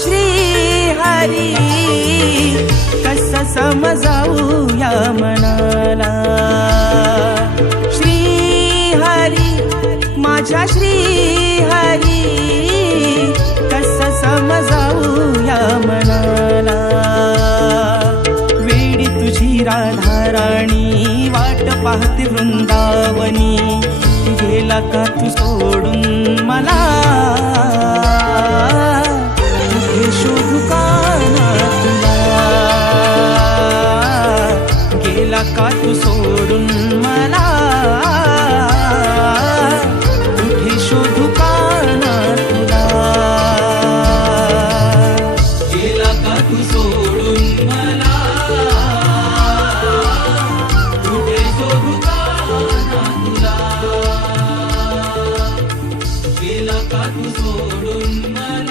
श्री हरी कस समजावू या मनाला श्री हरी माझ्या श्री हरी कस समजावू या मनाला वेडी तुझी राधा राणी वाट पाहते वृंदावनी गेला का तू सोडून मला कुठे शोधू काना तुला गेला का तू सोडून मला कुठे शोधू काना तुला गेला का तू सोडून मला कुठे शोधू काना तुला गेला का तू सोडून मला